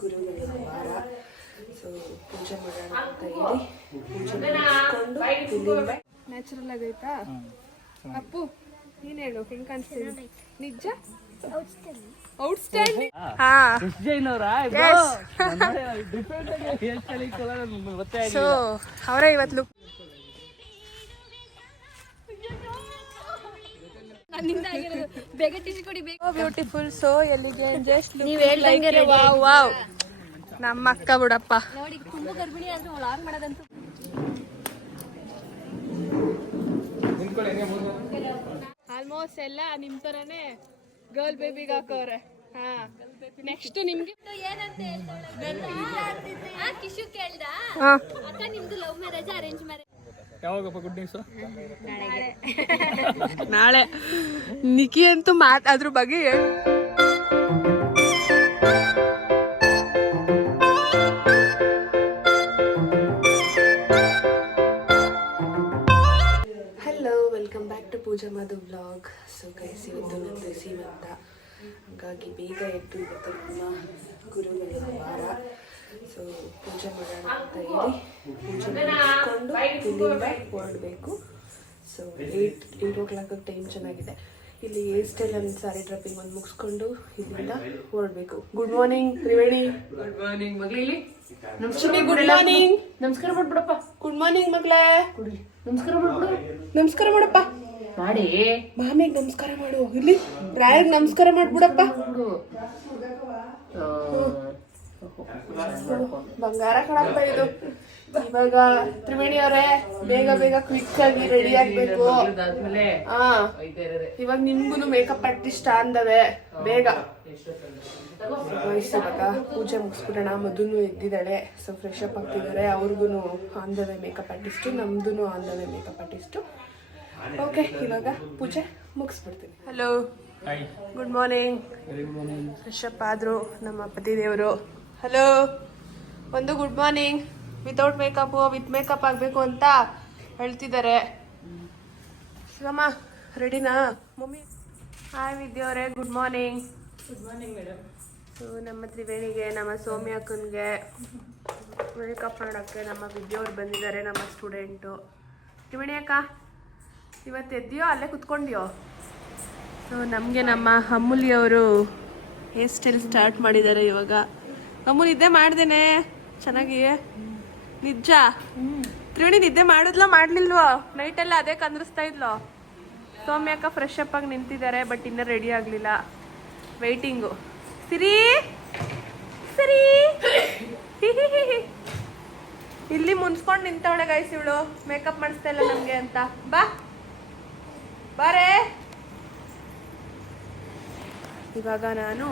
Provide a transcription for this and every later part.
ಗುರುಗಳ ವಾರ ಸೊ ಪೂಜೆ ಮಾಡೋಣ ಅಂತ ಹೇಳಿ ಪೂಜೆ ಮಾಡಿಸ್ಕೊಂಡು ಇಲ್ಲಿಂದ ನ್ಯಾಚುರಲ್ ಆಗೈತಾ ಅಪ್ಪು ನೀನ್ ಹೇಳು ಹೆಂಗ್ ಕಾಣಿಸ್ತೀನಿ ನಿಜ ಔಟ್ಸ್ಟ್ಯಾಂಡಿಂಗ್ ಹಾ ಸೊ ಅವರೇ ಇವತ್ತು ಲುಕ್ ಬೇಗ ಟಿಸಿ ಕೊಡಿ ಬೇಗ. ಬ್ಯೂಟಿಫುಲ್ ಸೋ ಎಲ್ಲಿಗೆ ಜಸ್ಟ್ ನೀವ್ ಹೇಳ್ದಂಗೆ ವಾವ್ ವಾವ್ ನಮ್ಮ ಅಕ್ಕ ಬಿಡಪ್ಪ. ನೋಡಿ ತುಂಬಾ ಗರ್ಭಿಣಿ ಆದ್ರೂ ವ್ಲಾಗ್ ಮಾಡೋದಂತೂ. ಆಲ್ಮೋಸ್ಟ್ ಎಲ್ಲ ನಿಮ್ ತರನೇ ಗರ್ಲ್ ಬೇಬಿಗೆ ಹಾಕೋರೆ ಹಾ. ನೆಕ್ಸ್ಟ್ ನಿಮ್ಗೆ. ಏನಂತ ಹೇಳ್ತಾಳೆ ಕಿಶು ಕೇಳ್ದ? ಅಕ್ಕ ನಿಮ್ದು ಲವ್ ಮ್ಯಾರೇಜ್ ಅರೇಂಜ್ ಮ್ಯಾರೇಜ್ ಯಾವಾಗಪ್ಪ ಗುಡ್ ನ್ಯೂಸ್ ನಾಳೆ. ನಿಖಿ ಅಂತೂ ಮಾತ್ ಅದ್ರ ಬಗ್ಗೆ ಹೇಳ. Hello welcome back to Pooja Madhu blog so guys ಇವತ್ತು ನಂದು ಸೀಮಂತ ಹಾಗಾಗಿ ಬೇಗ ಎದ್ದು ಇವತ್ತು ನಮ್ಮ ಗುರುಗಳ ವಾರ. ಸೊ ಪೂಜೆ ಮಾಡೋಣ ಅಂತ ಹೇಳಿ ಪೂಜೆ ಇಲ್ಲಿಂದ ಹೊರಡಬೇಕು so eight eight o'clock time ಚೆನ್ನಾಗಿದೆ. ಇಲ್ಲಿ ಏರ್ ಸ್ಟೈಲ್ ಅಲ್ಲಿ ಸಾರಿ ಡ್ರಾಪಿಂಗ್ ಒಂದು ಮುಗಿಸ್ಕೊಂಡು ಇಲ್ಲಿಂದ ಹೊರಡಬೇಕು. Good morning Triveni. Good morning ಮಗಳಿ ನಮಸ್ಕಾರ ಗುಡ್ ಮಾರ್ನಿಂಗ್ ನಮಸ್ಕಾರ ಮಾಡ್ಬಿಡಪ್ಪ. ಗುಡ್ ಮಾರ್ನಿಂಗ್ ಮಗಳೇ ನಮಸ್ಕಾರ ಮಾಡ್ಬಿಡು. ನಮಸ್ಕಾರ ಮಾಡಪ್ಪ. ಮಾಡಿ. ಮಾಮಿಗೆ ನಮಸ್ಕಾರ ಮಾಡು. ಇಲ್ಲಿ ರಾಯಗ್ ನಮಸ್ಕಾರ ಮಾಡ್ಬಿಡಪ್ಪ. ಬಂಗಾರ ಕಣಪ್ಪ ಇದು. ಇವಾಗ ತ್ರಿವೇಣಿ ಅವರೇ ಬೇಗ ಬೇಗ ಕ್ವಿಕ್ ಆಗಿ ರೆಡಿ ಆಗ್ಬೇಕು. ಹಾ ಇವಾಗ ನಿಮ್ಗುನು ಮೇಕಪ್ ಆರ್ಟಿಸ್ಟ್ ಅಂದವೆ. ಬೇಗ. ಇವಾಗ ಪೂಜೆ ಮುಗಿಸ್ಬಿಡೋಣ. ಮಧುನು ಎದ್ದಿದ್ದಾಳೆ ಸೊ ಫ್ರೆಶ್ ಅಪ್ ಆಗ್ತಿದ್ದಾರೆ. ಅವ್ರಿಗೂ ಆಂದವೆ ಮೇಕಪ್ ಆರ್ಟಿಸ್ಟು ನಮ್ದು ಆಂದವೆ ಮೇಕಪ್ ಆರ್ಟಿಸ್ಟು ಓಕೆ ಇವಾಗ ಪೂಜೆ ಮುಗಿಸ್ಬಿಡ್ತೀನಿ. Hello good morning very good morning fresh up ಆದರು ನಮ್ಮ ಪತಿದೇವರು ಹಲೋ ಒಂದು good morning without makeup with makeup ಆಗಬೇಕು ಅಂತ ಹೇಳ್ತಿದ್ದಾರೆ. ಶಿವಮ್ಮ ರೆಡಿನಾ? Mummy. Hi ವಿದ್ಯವರೇ good morning good morning madam so ನಮ್ಮ ತ್ರಿವೇಣಿಗೆ ನಮ್ಮ ಸೌಮ್ಯ ಅಕ್ಕನಿಗೆ ಮೇಕಪ್ ಮಾಡೋಕ್ಕೆ ನಮ್ಮ ವಿದ್ಯವ್ರು ಬಂದಿದ್ದಾರೆ ನಮ್ಮ ಸ್ಟೂಡೆಂಟು ತ್ರಿವೇಣಿ ಅಕ್ಕ ಇವತ್ತು ಎದ್ದಿಯೋ ಅಲ್ಲೇ ಕುತ್ಕೊಂಡಿಯೋ? ಸೊ ನಮಗೆ ನಮ್ಮ ಅಮೂಲ್ಯವರು ಹೇರ್ ಸ್ಟೈಲ್ ಸ್ಟಾರ್ಟ್ ಮಾಡಿದ್ದಾರೆ ಇವಾಗ. ಅಮೂಲ್ ನಿದ್ದೆ ಮಾಡ್ದೇನೆ. ಚೆನ್ನಾಗಿ ನಿಜ ತ್ರಿವೇಣಿ ನಿದ್ದೆ ಮಾಡಿದ್ಲೋ ಮಾಡ್ಲಿಲ್ವೋ? ಎಲ್ಲ ಅದೇ ಕಂದ್ರಿಸ್ತಾ ಇದ್ಲೋ? ಸೌಮ್ಯಕ್ಕ ಫ್ರೆಶ್ ಅಪ್ ಆಗಿ ನಿಂತಿದ್ದಾರೆ ಬಟ್ ಇನ್ನೂ ರೆಡಿ ಆಗಲಿಲ್ಲ. ವೆಯ್ಟಿಂಗು ಸಿರಿ! ಸರಿ! ಇಲ್ಲಿ ಮುನ್ಸ್ಕೊಂಡು ನಿಂತವಳೆ ಗೈಸ್ ಇವಳು. ಮೇಕಪ್ ಮಾಡಿಸ್ತಾ ಇಲ್ಲ ನಮಗೆ ಅಂತ. ಬಾ. ಬಾರೇ. ಇವಾಗ ನಾನು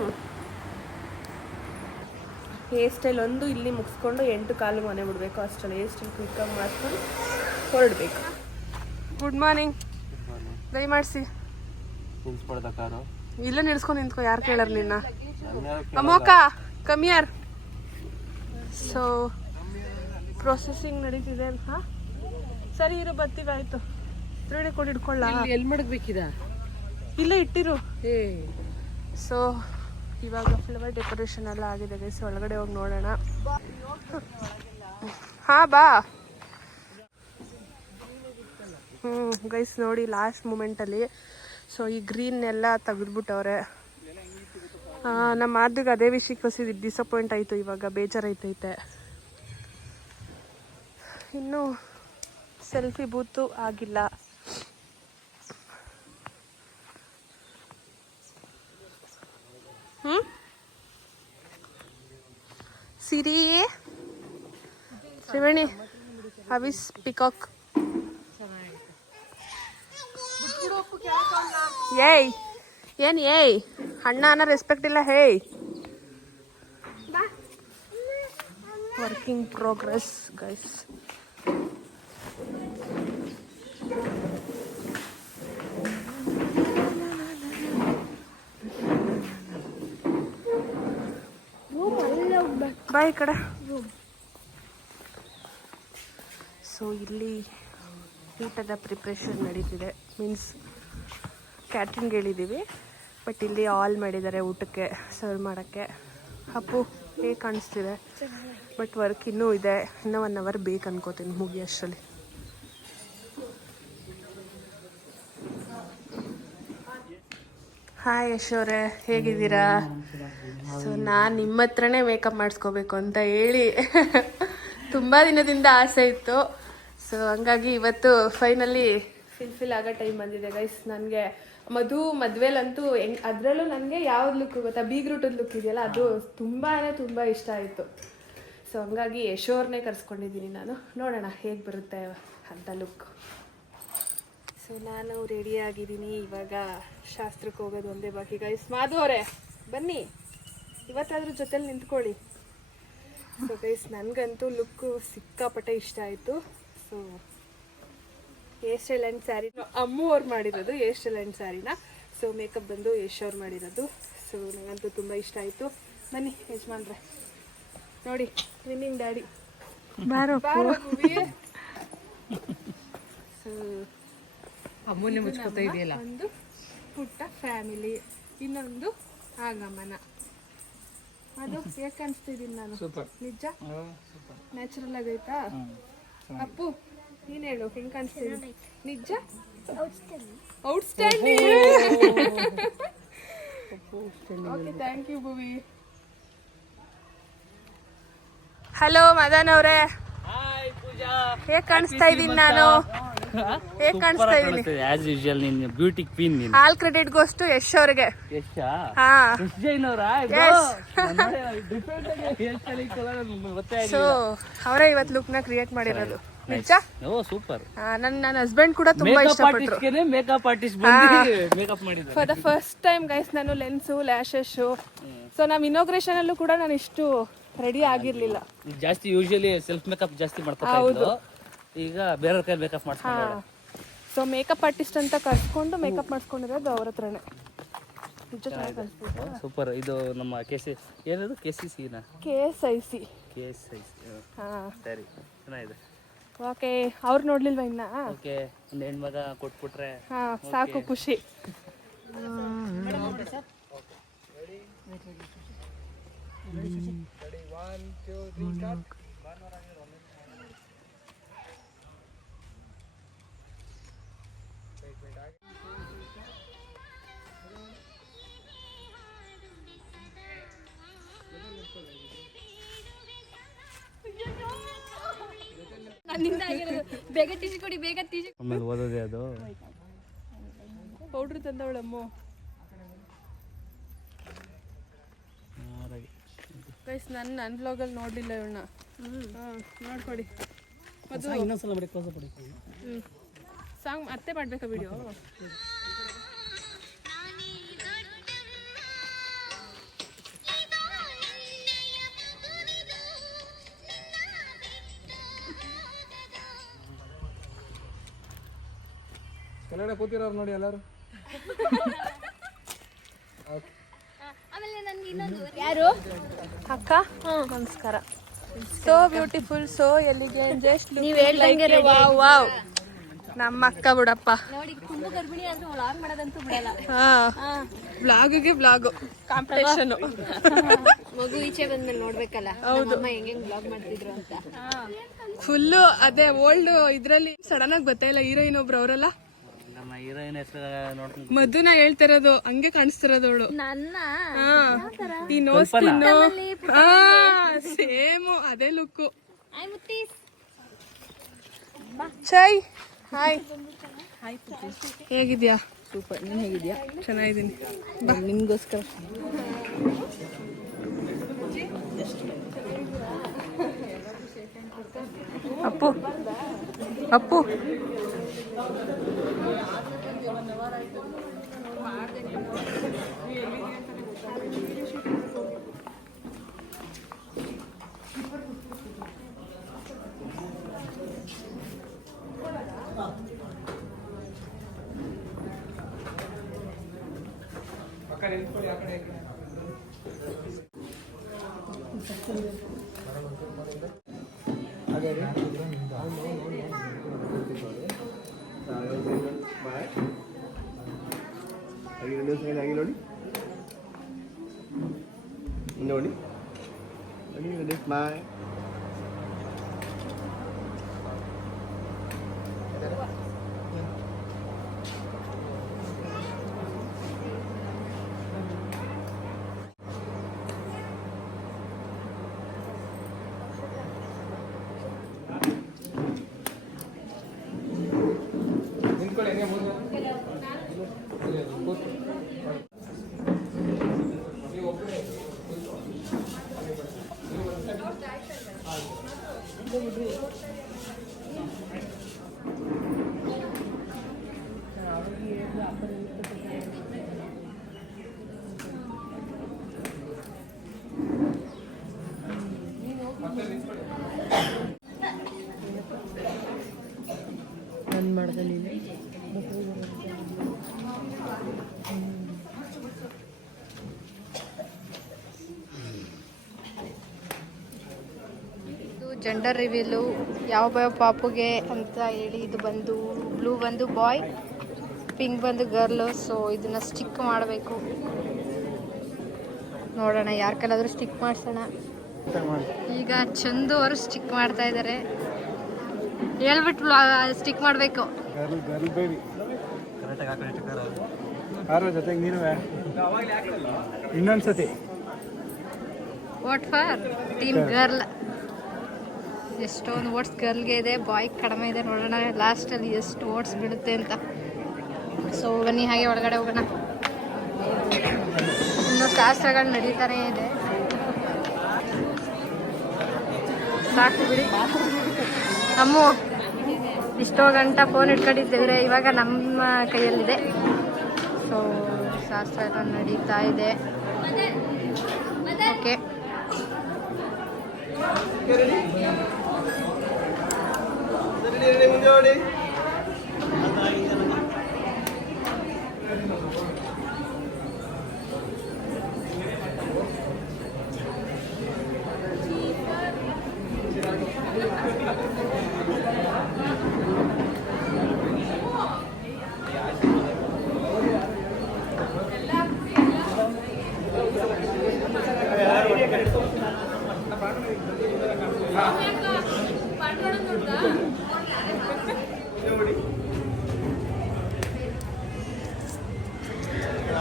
ಹೇರ್ ಸ್ಟೈಲ್ ಒಂದು ಇಲ್ಲಿ ಮುಗಿಸ್ಕೊಂಡು ಎಂಟು ಕಾಲು ಮನೆ ಬಿಡಬೇಕು ಅಷ್ಟೆಲ್ಲ ಹೇರ್ ಸ್ಟೈಲ್ ಕ್ವಿಕ್ಕಾಗಿ ಮಾಡಿಸ್ಕೊಂಡು ಹೊರಡಬೇಕು. ಗುಡ್ ಮಾರ್ನಿಂಗ್ ದಯಮಾಡಿಸಿ. ಮಾಡಿಸಿ ಕಾರು? ಇಲ್ಲೇ ನಿಲ್ಸ್ಕೊಂಡು ನಿಂತ್ಕೊ ಯಾರು ಕೇಳರ್ ನಿನ್ನ? ಅಮೋಕ ಕಮಿಯರ್ ಸೊ ಪ್ರೊಸೆಸಿಂಗ್ ನಡೀತಿದೆ ಹಾಂ ಸರಿ ಇರು ಬರ್ತೀವಿ ಆಯಿತು ತ್ರೀಡಿ ಕೊಡಿ ಇಟ್ಕೊಳ್ಳ? ಎಲ್ಲಿ ಮಡಗ್ಬೇಕಿದ? ಇಲ್ಲ ಇಟ್ಟಿರು. ಏ. ಸೊ ಇವಾಗ ಫ್ಲವರ್ ಡೆಕೋರೇಷನ್ ಎಲ್ಲ ಆಗಿದೆ ಗೈಸ್ ಒಳಗಡೆ ಹೋಗಿ ನೋಡೋಣ. ಹಾ, ಬಾ. ಹ್ಞೂ ಗೈಸ್ ನೋಡಿ ಲಾಸ್ಟ್ ಮೂಮೆಂಟಲ್ಲಿ ಸೊ ಈ ಗ್ರೀನ್ ಎಲ್ಲ ತೆಗೆದ್ಬಿಟ್ಟವ್ರೆ. ನಮ್ಮ ಆದ್ರಿಗೆ ಅದೇ ವಿಷಯಕ್ಕೋಸಿ ಡಿಸಪಾಯಿಂಟ್ ಆಯಿತು ಇವಾಗ ಬೇಜಾರೈತೈತೆ ಇನ್ನು ಸೆಲ್ಫಿ ಬೂತು ಆಗಿಲ್ಲ. ಸಿರಿ ತ್ರಿವೇಣಿ ಹವಿಸ್, ಪಿಕಾಕ್. ಏಯ್, ಏನ್ ಏಯ್, ಅಣ್ಣ ಅನ್ನ ರೆಸ್ಪೆಕ್ಟ್ ಇಲ್ಲ, ಹೇಯ್. ವರ್ಕಿಂಗ್ ಪ್ರೋಗ್ರೆಸ್ ಗೈಸ್ ಬಾಯ್ ಕಡೆ. ಸೊ ಇಲ್ಲಿ ಊಟದ ಪ್ರಿಪ್ರೇಷನ್ ನಡೀತಿದೆ. ಮೀನ್ಸ್ ಕ್ಯಾಟ್ರಿಂಗ್ ಹೇಳಿದ್ದೀವಿ ಬಟ್ ಇಲ್ಲಿ ಆಲ್ ಮಾಡಿದ್ದಾರೆ ಊಟಕ್ಕೆ ಸರ್ವ್ ಮಾಡೋಕ್ಕೆ. ಅಪ್ಪು, ಹೇಗೆ ಕಾಣಿಸ್ತಿದೆ? ಬಟ್ ವರ್ಕ್ ಇನ್ನೂ ಇದೆ. ಇನ್ನೂ ಒನ್ ಅವರ್ ಬೇಕು ಅನ್ಕೋತೀನಿ ಮುಗಿಯೋಷ್ಟರಲ್ಲಿ ಹಾಯ್ ಯಶೋರೆ ಹೇಗಿದ್ದೀರಾ? ಸೊ ನಾನು ನಿಮ್ಮ ಹತ್ರನೇ ಮೇಕಪ್ ಮಾಡಿಸ್ಕೋಬೇಕು ಅಂತ ಹೇಳಿ ತುಂಬ ದಿನದಿಂದ ಆಸೆ ಇತ್ತು. ಸೊ ಹಂಗಾಗಿ ಇವತ್ತು ಫೈನಲಿ ಫಿಲ್ಫಿಲ್ ಆಗೋ ಟೈಮ್ ಬಂದಿದೆ ಗೈಸ್ ನನಗೆ ಮಧು ಮದ್ವೆಲಂತೂ ಹೆಂಗ್ ಅದರಲ್ಲೂ ನನಗೆ ಯಾವ್ದು ಲುಕ್ ಗೊತ್ತಾ? ಬೀಗ್ರೂಟದ ಲುಕ್ ಇದೆಯಲ್ಲ, ಅದು ತುಂಬಾ ತುಂಬ ಇಷ್ಟ ಆಯಿತು. ಸೊ ಹಂಗಾಗಿ ಯಶೋರ್ನೇ ಕರ್ಸ್ಕೊಂಡಿದ್ದೀನಿ ನಾನು. ನೋಡೋಣ ಹೇಗೆ ಬರುತ್ತೆ ಅಂತ ಲುಕ್ ಸೊ ನಾನು ರೆಡಿ ಆಗಿದ್ದೀನಿ. ಇವಾಗ ಶಾಸ್ತ್ರಕ್ಕೆ ಹೋಗೋದು ಒಂದೇ ಬಾಕಿ ಗೈಸ್ ಮಾಧು ಅವರೇ, ಬನ್ನಿ. ಇವತ್ತಾದ್ರೂ ಜೊತೆಲಿ ನಿಂತ್ಕೊಳ್ಳಿ. ಸೊ ಗೈಸ್ ನನಗಂತೂ ಲುಕ್ ಸಿಕ್ಕಾಪಟ್ಟೆ ಇಷ್ಟ ಆಯಿತು. So hair style and sari Ammu ಅವ್ರು ಮಾಡಿರೋದು ಹೇರ್ ಸ್ಟೈಲ್ ಆ್ಯಂಡ್ ಸ್ಯಾರಿನ ಸೊ ಮೇಕಪ್ ಬಂದು ಯಶ್ ಅವ್ರು ಮಾಡಿರೋದು. ಸೊ ನನಗಂತೂ ತುಂಬ ಇಷ್ಟ ಆಯಿತು. ಬನ್ನಿ ಯಜಮಾನ್ರೆ. ನೋಡಿ ವಿನ್ನಿಂಗ್ ಡ್ಯಾಡಿ ಬಾರೋ ಸೊ ಅಮ್ಮನ್ನೇ ಮುಚ್ಕೋತಾ ಇದೆಯಲ್ಲ? ಒಂದು ಪುಟ್ಟ ಫ್ಯಾಮಿಲಿ ಇನ್ನೊಂದು ಆಗಮನ. ಅದು ಹೇಗೆ ಕಾಣಿಸ್ತಿದ್ದೀನಿ ನಾನು. ಸೂಪರ್. ನಿಜ? ನ್ಯಾಚುರಲ್ ಆಗೈತಾ ಅಪ್ಪು ನೀನ್ ಹೇಳು ಹೆಂಗ್ ಕಾಣಿಸ್ತಿದ್ದೀನಿ ನಿಜ? Outstanding okay thank you Bhuvi. Hello Madan ಅವರೇ. ಹಾಯ್ ಪೂಜಾ. ಹೇಗ್ ಕಾಣಿಸ್ತಾ ಇದ್ದೀನಿ ನಾನು? ಹೇಗ್ ಕಾಣಿಸ್ತಾ ಆಸ್ ಯೂಶುವಲ್ ನಿನ್ ಬ್ಯೂಟಿ ಕ್ವೀನ್ ನೀನ್. All credit goes to Yash ಅವ್ರಿಗೆ. ಯಶಾ ಹಾ. ಜೈನ್ ಅವರಾ? ಸೊ ಇವತ್ತು ಲುಕ್ನ ಕ್ರಿಯೇಟ್ ಮಾಡಿರೋದು. ನಿಜ? Oh super. ನನ್ನ ನನ್ನ ಹಸ್ಬೆಂಡ್ ಕೂಡ ತುಂಬಾ ಮೇಕಪ್ ಇಷ್ಟಪಟ್ರು. ಮೇಕಪ್ ಆರ್ಟಿಸ್ಟ್ ಬಂದು ಮೇಕಪ್ ಮಾಡಿದ್ದಾರೆ. For the first time guys ನಾನು ಲೆನ್ಸ್ ಲ್ಯಾಶಸ್ ಸೊ ನಮ್ಮ ಇನಾಗ್ರೇಷನ್ ಅಲ್ಲೂ ಕೂಡ ನಾನು ಇಷ್ಟು ರೆಡಿ ಆಗಿರ್ಲಿಲ್ಲ. ಜಾಸ್ತಿ ಯೂಶುವಲಿ ಸೆಲ್ಫ್ ಮೇಕಪ್ ಜಾಸ್ತಿ ಮಾಡ್ತಾ ಇದ್ದು ಈಗ ಬೇರೆಯವ್ರ ಕೈ ಮೇಕಪ್ ಮಾಡ್ಸ್ಕೊಂಡಾಳೆ ಸೊ ಮೇಕಪ್ ಆರ್ಟಿಸ್ಟ್ ಅಂತ ಕರ್ಸ್ಕೊಂಡು ಮೇಕಪ್ ಮಾಡ್ಸ್ಕೊಂಡಿರೋದು ಅವ್ರ ಹತ್ರನೇ. ನಿಜ ಚೆನ್ನಾಗಿ ಕಾಣಿಸ್ತಿದೆ ಸೂಪರ್ ಇದು ನಮ್ಮ ಕೆ ಸಿ ಏನದು? ಕೆ ಸಿ ಸಿನ K S I C K S I C ಹಾಂ ಸರಿ. ಚೆನ್ನಾಗಿದೆ. ಓಕೆ ಅವ್ರು ನೋಡ್ಲಿಲ್ವಾ ಇನ್ನ? ಓಕೆ ಒಂದು ಹೆಣ್ಮಗ ಕೊಟ್ಬಿಟ್ರೆ ಹಾಂ ಸಾಕು ಖುಷಿ. ನನ್ನಿಂದ ಆಗಿರೋದು. ಬೇಗ ಟಿಶು ಕೊಡಿ ಬೇಗ ಟಿಶು ಆಮೇಲೆ ಓದೋದೇ ಅದು. ಪೌಡ್ರ್ ತಂದವಳಮ್ಮ ಗೈಸ್ ನನ್ನ ನನ್ನ ಬ್ಲಾಗಲ್ಲಿ ನೋಡಲಿಲ್ಲ ಇವಳನ್ನ. ಹಾಂ ನೋಡ್ಕೊಡಿ. ಅದು ಇನ್ನೊಂದ್ಸಲ ಮಾಡಿ ಕ್ಲೋಸ್ ಮಾಡಿ ಹ್ಞೂ ಸಾಂಗ್ ಮತ್ತೆ ಮಾಡ್ಬೇಕಾ ವಿಡಿಯೋ ಕೆಳಗಡೆ ಕೂತಿರೋರು ನೋಡಿ ಎಲ್ಲರೂ. ಆಮೇಲೆ ನನ್ಗೆ ಇನ್ನೊಂದು ಯಾರು? ಅಕ್ಕ? ನಮಸ್ಕಾರ. ಸೋ ಬ್ಯೂಟಿಫುಲ್ ಸೋ ಎಲ್ಲಿಗೆ? ಜಸ್ಟ್ ನೀವ್ ಹೇಳ್ದಂಗೆ ವಾವ್ ವಾವ್ ನಮ್ಮ ಅಕ್ಕ ಬಿಡಪ್ಪ. ನೋಡಿ ತುಂಬ ಗರ್ಭಿಣಿ ಆದ್ರೂ ವ್ಲಾಗ್ ಮಾಡೋದಂತೂ ಬಿಡಲ್ಲ. ಹಾ. ಬ್ಲಾಗ್ಗೆ ಬ್ಲಾಗು ಕಾಂಪಿಟೇಷನ್ ಮಗು ಈಚೆ ಬಂದ್ಮೇಲೆ ನೋಡ್ಬೇಕಲ್ಲ. ಹೌದು. ಹೆಂಗೆ ವ್ಲಾಗ್ ಮಾಡ್ತಿದ್ರು ಅಂತ. ಫುಲ್ಲು ಅದೇ ಓಲ್ಡ್ ಇದ್ರಲ್ಲಿ ಸಡನ್ ಆಗಿ ಗೊತ್ತಾಯಿಲ್ಲ ಹೀರೋಯಿನ್ ಒಬ್ರು ಅವರಲ್ಲ? ನಮ್ಮ ನಾ ಹೆಸರು ನೋಡ್ಕೊಂಡು ಮಧುನ ಹೇಳ್ತಿರೋದು ಹಂಗೆ ಕಾಣಿಸ್ತಿರೋದವಳು ಅವಳು. ನನ್ನ? ಈ ನೋಸ್ ತಿನ್ನು ಸೇಮ್ ಸೇಮು ಅದೇ ಲುಕ್ಕು ಚೈ. ಹಾಯ್ ಹೇಗಿದ್ಯಾ? ಸೂಪರ್ ನೀನು ಹೇಗಿದ್ಯಾ? ಚೆನ್ನಾಗಿದ್ದೀನಿ. ಬಾ. ನಿನ್ಗೋಸ್ಕರ ಅಪ್ಪು. ಅಪ್ಪು. ನೋಡಿ ನೋಡಿ ಜೆಂಡರ್ ರಿವೀಲು ಯಾವ ಪಾಪುಗೆ ಅಂತ ಹೇಳಿ ಇದು ಬಂದು ಬ್ಲೂ ಬಂದು ಬಾಯ್ ಪಿಂಕ್ ಬಂದು ಗರ್ಲು ಸೊ ಇದನ್ನ ಸ್ಟಿಕ್ ಮಾಡಬೇಕು. ನೋಡೋಣ ಯಾರ ಕೈಲಾದ್ರೂ ಸ್ಟಿಕ್ ಮಾಡಿಸೋಣ. ಈಗ ಚಂದು ಅವರು ಸ್ಟಿಕ್ ಮಾಡ್ತಾ ಇದ್ದಾರೆ ಹೇಳ್ಬಿಟ್ಟು ಸ್ಟಿಕ್ ಮಾಡಬೇಕು. ಗರ್ಲ್ ಗರ್ಲ್ ಬೇಬಿ ಯಾರ ಜೊತೆಗೆ ನೀನು ಇನ್ನೊಂದ್ಸತಿ ವಾಟ್ ಫಾರ್ ಟೀಮ್ ಗರ್ಲ್ ಎಷ್ಟೊಂದು ಓಟ್ಸ್ ಗರ್ಲ್ಗೆ ಇದೆ ಬಾಯ್ ಕಡಿಮೆ ಇದೆ ನೋಡೋಣ ಲಾಸ್ಟಲ್ಲಿ ಎಷ್ಟು ಓಟ್ಸ್ ಬಿಡುತ್ತೆ ಅಂತ. ಸೊ ಬನ್ನಿ ಹಾಗೆ ಒಳಗಡೆ ಹೋಗೋಣ. ಇನ್ನೂ ಶಾಸ್ತ್ರಗಳು ನಡೀತಾನೇ ಇದೆ. ಸಾಕು ಬಿಡಿ ಅಮ್ಮು, ಇಷ್ಟೋ ಗಂಟ ಫೋನ್ ಇಟ್ಕೊಂಡಿದ್ದೇವೆ ಇವಾಗ ನಮ್ಮ ಕೈಯಲ್ಲಿದೆ. ಸೊ ಶಾಸ್ತ್ರ ಎಲ್ಲ ನಡೀತಾ ಇದೆ. ಓಕೆ ಮುಂದೆ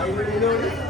you know it.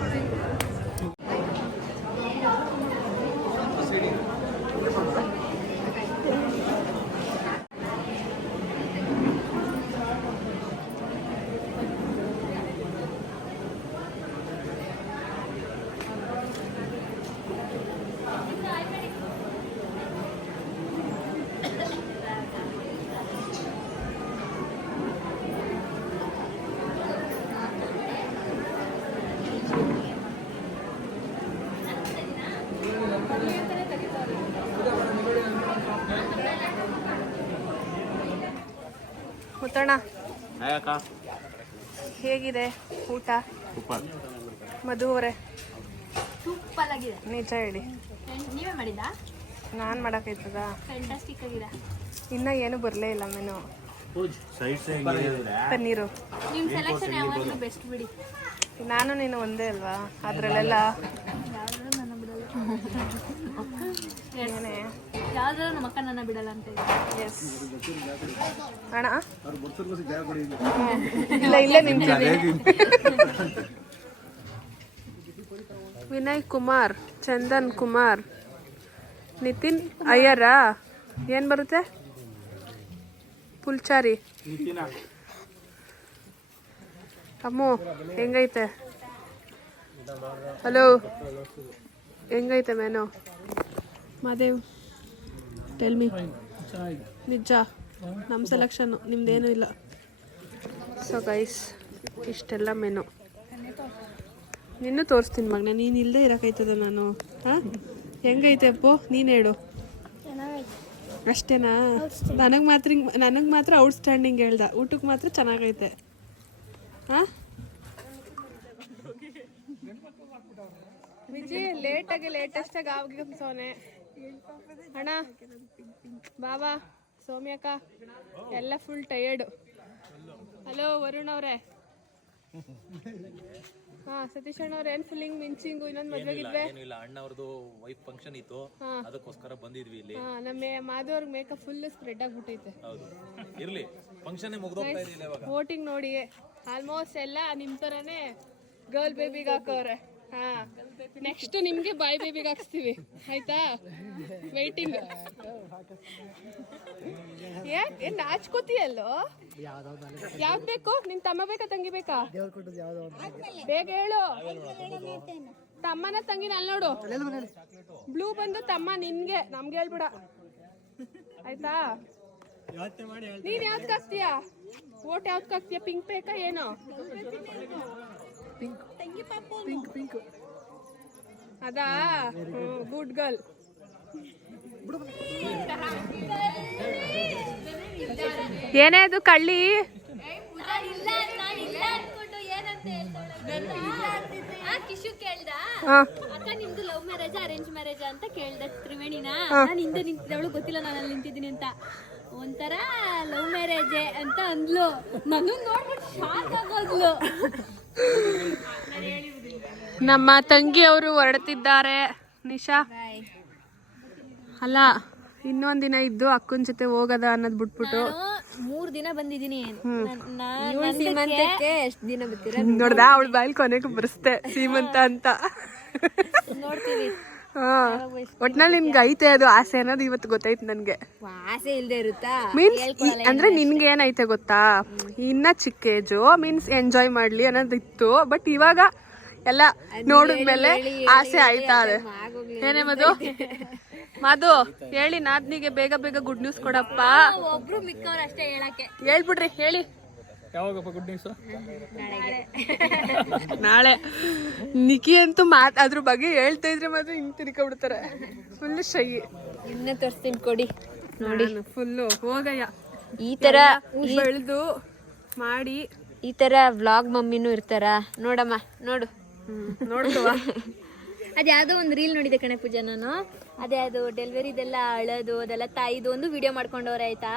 ಮುತ್ತಣ್ಣ? ಹೇಗಿದೆ ಊಟ? ಮಧು ಅವರೇ? ಸೂಪರ್ ಆಗಿದೆ ನಿಜ ಹೇಳಿ. ನೀವೇ ಮಾಡಿದ್ದಾ? ನಾನು ಮಾಡೋಕ್ಕಾಯ್ತದ? ಫ್ಯಾಂಟಾಸ್ಟಿಕ್ ಆಗಿದೆ. ಇನ್ನೂ ಏನು ಬರಲೇ ಇಲ್ಲ ಮೆನು. ಪನ್ನೀರು. ನಿಮ್ಮ ಸೆಲೆಕ್ಷನ್ ಯಾವಾಗಲೂ ಬೆಸ್ಟ್ ಬಿಡಿ. ನಾನು ನೀನು ಒಂದೇ ಅಲ್ವಾ? ಅದರಲ್ಲೆಲ್ಲ ಏನೇ? ಯಾವ್ದಾದ್ರು ನಮ್ಮ ಅಕ್ಕ ನನ್ನ ಬಿಡಲ್ಲ ಅಂತ ಅಣ್ಣ? ಇಲ್ಲ ಇಲ್ಲೇ ನಿಂತೀನಿ ವಿನಯ್ ಕುಮಾರ್ ಚಂದನ್ ಕುಮಾರ್ ನಿತಿನ್ ಅಯ್ಯರ ಏನು ಬರುತ್ತೆ? ಪುಲ್ಚಾರಿ. ಅಮ್ಮು ಹೆಂಗೈತೆ? ಹಲೋ ಹೆಂಗೈತೆ ಮೆನು? ಮಾದೇವ್. ಟೆಲ್ ಮಿ ನಿಜ. ನಮ್ಮ ಸೆಲೆಕ್ಷನ್ನು ನಿಮ್ದೇನೂ ಇಲ್ಲ? ಸೊ ಗೈಸ್ ಇಷ್ಟೆಲ್ಲ ಮೆನು ನಿನ್ನೂ ತೋರಿಸ್ತೀನಿ ಮಗನ ನೀನು ಇಲ್ಲದೆ ಇರೋಕ್ಕಾಯ್ತದ ನಾನು? ಹಾಂ? ಹೆಂಗೈತೆ ಅಪ್ಪು? ನೀನು ಹೇಳು. ಅಷ್ಟೇನಾ? ನನಗೆ ಮಾತ್ರ ನನಗೆ ಮಾತ್ರ ಔಟ್ಸ್ಟ್ಯಾಂಡಿಂಗ್ ಹೇಳ್ದ. ಊಟಕ್ಕೆ ಮಾತ್ರ ಚೆನ್ನಾಗೈತೆ. ಹಾಂ? ಲೇಟಾಗಿ ಲೇಟೆಸ್ಟಾಗಿ ಆಗಿ ಅಣ್ಣ ಬಾಬಾ ಸೌಮ್ಯಕ್ಕ ಎಲ್ಲ ಫುಲ್ ಟಯರ್ಡು ಹಲೋ ವರುಣ್ ಅವರೇ. ಹಾ ಸತೀಶ್ ಅಣ್ಣ ಅವ್ರ ಏನ್ ಫುಲ್ಲಿಂಗ್ ಮಿಂಚಿಂಗು ಇನ್ನೊಂದ್ ಮದ್ವೆಗಿದ್ವೆ ಏನಿಲ್ಲ ಅಣ್ಣವ್ರದ್ದು ವೈಫ್ ಫಂಕ್ಷನ್ ಇತ್ತು. ಅದಕ್ಕೋಸ್ಕರ ಬಂದಿದ್ವಿ ಇಲ್ಲಿ. ಹಾ ನಮ್ಮ ಮಾಧವ್ರಿಗೆ ಮೇಕಪ್ ಫುಲ್ ಸ್ಪ್ರೆಡ್ ಆಗ್ಬಿಟ್ಟೈತೆ ಹೌದು. ಇರ್ಲಿ ಫಂಕ್ಷನ್ ಮುಗ್ದೋಗ್ತಾ ಇದೆಯಲ್ಲ ಇವಾಗ? ವೋಟಿಂಗ್ ನೋಡಿ ಆಲ್ಮೋಸ್ಟ್ ಎಲ್ಲ ನಿಮ್ ತರನೇ ಗರ್ಲ್ ಬೇಬಿಗೆ ಹಾಕೋರೆ ಹಾ. ನೆಕ್ಸ್ಟ್ ನಿಮ್ಗೆ ಬಾಯ್ ಬೇಬಿಗೆ ಹಾಕ್ಸ್ತೀವಿ. ಆಯ್ತಾ? ವೈಟಿಂಗ್ ಏನ್ ನಾಚ್ಕೋತಿಯಲ್ಲೋ? ಯಾವ್ದು ಬೇಕು? ನಿನ್ ತಮ್ಮ ಬೇಕಾ, ತಂಗಿ ಬೇಕಾ? ಬೇಗ ಹೇಳು. ತಮ್ಮನ ತಂಗಿನ ಅಲ್ಲಿ ನೋಡು. ಬ್ಲೂ ಬಂದು ತಮ್ಮ ನಿನ್ಗೆ. ನಮ್ಗೆ ಹೇಳ್ಬಿಡ. ಆಯ್ತಾ? ನೀನ್ ಯಾವ್ದಕ್ ಹಾಕ್ತೀಯಾ? ಓಟ್ ಯಾವ್ದಕ್ ಹಾಕ್ತೀಯಾ? ಪಿಂಕ್ ಬೇಕಾ, ಏನೋ? ಅದಾ? Good girl. ಏನೇ ಅದು ಕಳ್ಳಿ? ಕಿಶು ಕೇಳ್ದ ಹಾ. ಅಕ್ಕ ನಿಮ್ದು ಲವ್ ಮ್ಯಾರೇಜ್ ಅರೇಂಜ್ ಮ್ಯಾರೇಜ್ ಅಂತ ಕೇಳ್ದ ತ್ರಿವೇಣಿನ ನಾನು ಹಿಂದೆ ನಿಂತಿದ್ದವಳು ಗೊತ್ತಿಲ್ಲ ನಾನು ಅಲ್ಲಿ ನಿಂತಿದ್ದೀನಿ ಅಂತ ಒಂಥರ ಲವ್ ಮ್ಯಾರೇಜ್ ಅಂತ ಅಂದ್ಲು ನಾನು ನೋಡ್ಬಿಟ್ಟು ಶಾಕ್ ಆಗೋದ್ಲು ನಮ್ಮ ತಂಗಿಯವರು ಹೊರಡ್ತಿದ್ದಾರೆ. ನಿಶಾ? ಅಲ್ಲ ಇನ್ನೊಂದ್ ದಿನ ಇದ್ದು ಅಕ್ಕನ ಜೊತೆ ಹೋಗದ ಅನ್ನೋದ್ ಬಿಟ್ಬಿಟ್ಟು. ಮೂರ್ ದಿನ ಬಂದಿದ್ದೀನಿ. ಎಷ್ಟು ದಿನ ಬರ್ತೀರಾ ನೋಡ್ದ. ಅವಳ ಬಾಯಲ್ಲಿ ಕೊನೆಗೆ ಬರ್ಸ್ತೆ ಸೀಮಂತ ಅಂತ. ನೋಡ್ತೀವಿ. ಒಟ್ನಲ್ಲಿ ನಿನ್ಗೆ ಐತೆ ಅದು ಆಸೆ ಅನ್ನೋದು ಇವತ್ತು ಗೊತ್ತಾಯ್ತು ನನ್ಗೆ. ಆಸೆ ಇಲ್ದೇ ಇರುತ್ತಾ? ಮೀನ್ಸ್ ಅಂದ್ರೆ ನಿನ್ಗೆ ಏನೈತೆ ಗೊತ್ತಾ? ಇನ್ನ ಚಿಕ್ಕ ಏಜು ಮೀನ್ಸ್ ಎಂಜಾಯ್ ಮಾಡ್ಲಿ ಅನ್ನೋದಿತ್ತು. ಬಟ್ ಇವಾಗ ಎಲ್ಲ ನೋಡಿದ್ಮೇಲೆ ಆಸೆ ಆಯ್ತಾ ಅದೇ. ಏನೇ ಮಧು? ಮಧು ಹೇಳಿ ನಾದ್ನಿಗೆ ಬೇಗ ಬೇಗ ಗುಡ್ ನ್ಯೂಸ್ ಕೊಡಪ್ಪ. ಒಬ್ರು ಮಿಕ್ಕವ್ರು ಅಷ್ಟೇ ಹೇಳಕ್ಕೆ. ಹೇಳ್ಬಿಡ್ರಿ ಹೇಳಿ. ಯಾವಾಗಪ್ಪ ಗುಡ್ ನ್ಯೂಸ್ ನಾಳೆ. ನಿಖಿ ಅಂತೂ ಮಾತ್ ಅದ್ರ ಬಗ್ಗೆ ಹೇಳ್ತಾ ಇದ್ರೆ ಮಾತ್ರ ಹಿಂಗ್ ತಿರ್ಕೊಬಿಡ್ತಾರೆ ಫುಲ್ ಶೈ ಇನ್ನ ತೋರಿಸ್ತೀನಿ ಕೊಡಿ. ನೋಡಿ. ಫುಲ್ಲು ಹೋಗಯ್ಯ. ಈ ತರ ಬೆಳೆದು ಮಾಡಿ. ಈ ತರ ವ್ಲಾಗ್ ಮಮ್ಮಿನೂ ಇರ್ತಾರ? ನೋಡಮ್ಮ ನೋಡು. ನೋಡ್ಕವ ಅದ್ಯಾವುದೋ ಒಂದು ರೀಲ್ ನೋಡಿದೆ ಕಣೆ ಪೂಜಾ ನಾನು. ಅದೇ ಅದು ಡೆಲಿವರಿದೆಲ್ಲ ಅಳೋದು ಅದೆಲ್ಲ ತಾಯಿದು ಒಂದು ವಿಡಿಯೋ ಮಾಡ್ಕೊಂಡವ್ರೆ ಆಯ್ತಾ?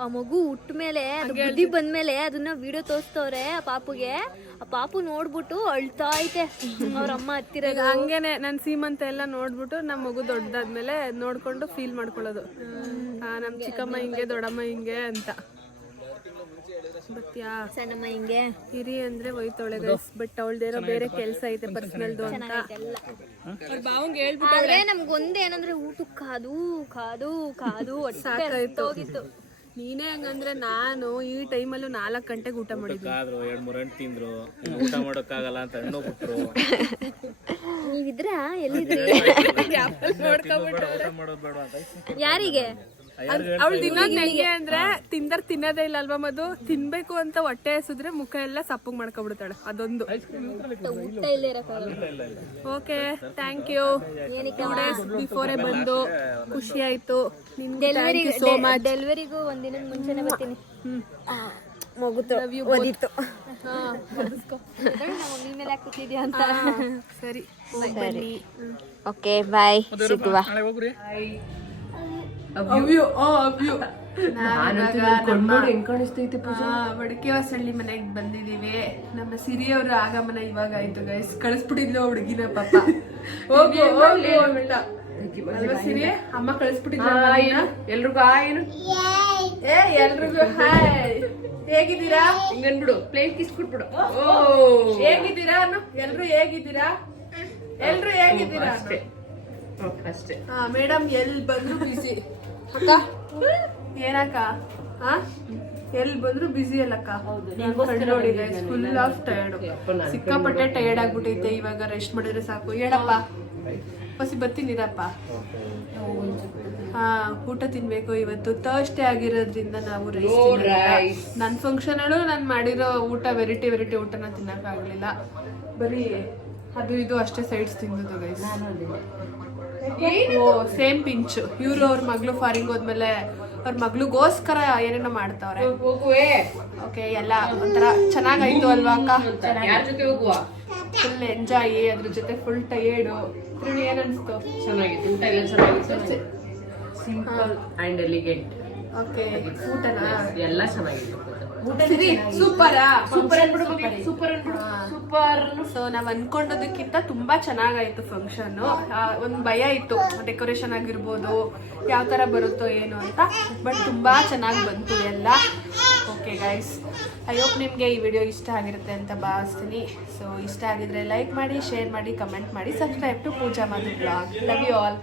ಆ ಮಗು ಹುಟ್ಟ ಮೇಲೆ ಅದು ಬುದ್ಧಿ ಬಂದ್ಮೇಲೆ ಅದನ್ನ ವಿಡಿಯೋ ತೋರಿಸ್ತವ್ರೆ ಆ ಪಾಪುಗೆ. ಆ ಪಾಪು ನೋಡ್ಬಿಟ್ಟು ಅಳ್ತಾ ಐತೆ. ಅವ್ರ ಅಮ್ಮ ಹತ್ತಿರ ಹಂಗೇನೆ ನನ್ ಸೀಮಂತ ಎಲ್ಲ ನೋಡ್ಬಿಟ್ಟು ನಮ್ಮ ಮಗು ದೊಡ್ಡದಾದ್ಮೇಲೆ ನೋಡ್ಕೊಂಡು ಫೀಲ್ ಮಾಡ್ಕೊಳ್ಳೋದು. ನಮ್ ಚಿಕ್ಕಮ್ಮ ಹಿಂಗೆ ದೊಡ್ಡಮ್ಮ ಹಿಂಗೆ ಅಂತ. ಬತ್ಯಾ ಸಣ್ಣಮ್ಮ ಹಿಂಗೆ. ಹಿರಿ ಅಂದ್ರೆ ಒಯ್ತೊಳೆ ಗೈಸ್ ಬಟ್ ಅವಳ್ದೇನೋ ಬೇರೆ ಕೆಲ್ಸ ಐತೆ ಪರ್ಸನಲ್ದು ಅಂತ. ಅವ್ರ ಬಾವಂಗೆ ಹೇಳ್ಬಿಟ್ಟು ಆದ್ರೆ ನಮ್ಗೊಂದ್ ಏನಂದ್ರೆ ಊಟಕ್ಕೆ ಕಾದು ಕಾದು ಕಾದು ಸಾಕಾಯ್ತು. ಹೋಗಿತ್ತು ನೀನೇ ಹಂಗಂದ್ರೆ ನಾನು ಈ ಟೈಮಲ್ಲೂ ನಾಲ್ಕು ಗಂಟೆಗೆ ಊಟ ಮಾಡಿದ್ರು ಆದ್ರು ಎರಡ್ ಮೂರ್ ಹಣ್ಣು ತಿಂದ್ರು. ಊಟ ಮಾಡೋಕ್ಕಾಗಲ್ಲ ಅಂತ ಹಣ್ಣು ಬಿಟ್ರು ನೀವಿದ್ರ? ಎಲ್ಲಿದ್ರಿ? ಬೇಡ ಅಂತ ಯಾರಿಗೆ? ಅವಳು ದಿನಾಗ್ ಹೆಂಗೆ ಅಂದ್ರೆ ತಿಂದರ್ ತಿನ್ನೋದೇ ಇಲ್ಲ ಅಲ್ವಾ ಮದು ತಿನ್ಬೇಕು ಅಂತ ಹೊಟ್ಟೆ ಹಸಿದ್ರೆ ಮುಖ ಎಲ್ಲ ಸಪ್ಪಗ್ ಮಾಡ್ಕೊಬಿಡ್ತಾಳೆ ಅದೊಂದು. Okay thank you two days ಬಿಫೋರೇ ಬಂದು ಖುಷಿ ಆಯ್ತು. Delivery thank you so much ಡೆಲಿವರಿಗೂ ಒಂದಿನ ಮುಂಚೆನೆ ಬರ್ತೀನಿ. ಮಗುತು ಓದಿತ್ತು. ಮಮ್ಮಿ ಮೇಲೆ ಕೂತಿದ್ಯಾ ಅಂತ. ಸರಿ. ಹೋಗ್ ಓಕೆ ಬಾಯ್ ಸಿಗುವ. ಅವ್ಯು ಓ ಅವ್ಯು ಬಡಕೆ ಹೊಸಳ್ಳಿ ಮನೆಗೆ ಬಂದಿದೀವಿ. ನಮ್ಮ ಸಿರಿಯವರು ಆಗಮನ ಇವಾಗ ಆಯ್ತು ಗೈಸ್ ಕಳಿಸ್ಬಿಟ್ಟಿದ್ಲು ಹುಡುಗಿನ ಪಾಪ. ಹೋಗು ಹೋಗು ಸಿರಿ ಅಮ್ಮ ಕಳಿಸ್ಬಿಟ್ಟಿದ್ಲು ಎಲ್ರಿಗೂ ಏನು? ಏ ಎಲ್ರಿಗೂ ಹಾಯ್. ಹೇಗಿದ್ದೀರಾ? ಹಿಂಗನ್ಬಿಡು ಪ್ಲೇಟ್ ಕಿಸ್ ಓ ಹೇಗಿದ್ದೀರಾ ಅನ್ನು? ಎಲ್ರು ಹೇಗಿದ್ದೀರಾ? ಎಲ್ರು ಹೇಗಿದ್ದೀರಾ ಅಷ್ಟೇ. ಅಷ್ಟೇ. ಮೇಡಮ್ ಎಲ್ ಬಂದ್ರು ಬಿಸಿ ಅಕ್ಕ? ಏನಕ್ಕ? ಹಾ ಎಲ್ಲಿ ಬಂದ್ರು ಬಿಸಿ ಅಲ್ಲಕ್ಕ ನೋಡಿ ಫುಲ್ ಆಫ್ ಟಯರ್ಡ್ ಸಿಕ್ಕಾಪಟ್ಟೆ ಟಯರ್ಡ್ ಆಗ್ಬಿಟ್ಟೈತೆ ಇವಾಗ ರೆಸ್ಟ್ ಮಾಡಿದ್ರೆ ಸಾಕು. ಹೇಳಪ್ಪ. ಹೊಸಿ ಬರ್ತೀನಿರಪ್ಪ ಹಾ ಊಟ ತಿನ್ಬೇಕು ಇವತ್ತು. ತರ್ಸ್ಟೇ ಆಗಿರೋದ್ರಿಂದ ನಾವು ನನ್ನ ಫಂಕ್ಷನ್ ಅಲ್ಲೂ ನಾನು ಮಾಡಿರೋ ಊಟ ವೆರೈಟಿ ವೆರೈಟಿ ಊಟನ ತಿನ್ನಕ್ ಆಗ್ಲಿಲ್ಲ ಬರೀ ಅದು ಇದು ಅಷ್ಟೇ ಸೈಡ್ಸ್ ತಿಂದದ್ದು ಗೈಸ್ ಓ ಸೇಮ್ ಪಿಂಚ್ ಇವ್ರು ಅವ್ರ ಮಗಳು ಫಾರಿನ್ ಹೋದ್ಮೇಲೆ ಅವ್ರ ಮಗಳಿಗೋಸ್ಕರ ಏನೇನೋ ಮಾಡ್ತಾವ್ರೆ. ಓಕೆ ಎಲ್ಲ ಒಂಥರ ಚೆನ್ನಾಗಾಯ್ತು ಅಲ್ವಾ ಅಕ್ಕ? ಫುಲ್ ಎಂಜಾಯ್ ಅದ್ರ ಜೊತೆ ಫುಲ್ ಟಯರ್ಡು ಏನ್ ಅನ್ಸ್ತು ಚೆನ್ನಾಗಿತ್ತು. ಊಟ ಎಲ್ಲ ಚೆನ್ನಾಗಿತ್ತು? ಸಿಂಪಲ್ ಅಂಡ್ ಎಲಿಗೆಂಟ್ ಓಕೆ ಊಟನಾ? ಎಲ್ಲ ಚೆನ್ನಾಗಿತ್ತು. ಸೂಪರಾ ಸೂಪರ್ ಸೂಪರ್ ಸೂಪರ್ ಸೊ ನಾವ್ ಅನ್ಕೊಂಡೋದಕ್ಕಿಂತ ತುಂಬಾ ಚೆನ್ನಾಗಾಯ್ತು ಫಂಕ್ಷನ್ ಒಂದ್ ಭಯ ಇತ್ತು. ಡೆಕೋರೇಷನ್ ಆಗಿರ್ಬೋದು ಯಾವ ತರ ಬರುತ್ತೋ ಏನು ಅಂತ. ಬಟ್ ತುಂಬಾ ಚೆನ್ನಾಗಿ ಬಂತು ಎಲ್ಲ. ಓಕೆ ಗೈಸ್ ಐ ಹೋಪ್ ನಿಮಗೆ ಈ ವಿಡಿಯೋ ಇಷ್ಟ ಆಗಿರುತ್ತೆ ಅಂತ ಭಾವಿಸ್ತೀನಿ. ಸೊ ಇಷ್ಟ ಆಗಿದ್ರೆ ಲೈಕ್ ಮಾಡಿ ಶೇರ್ ಮಾಡಿ ಕಮೆಂಟ್ ಮಾಡಿ. Subscribe to Pooja Madhu blog love you all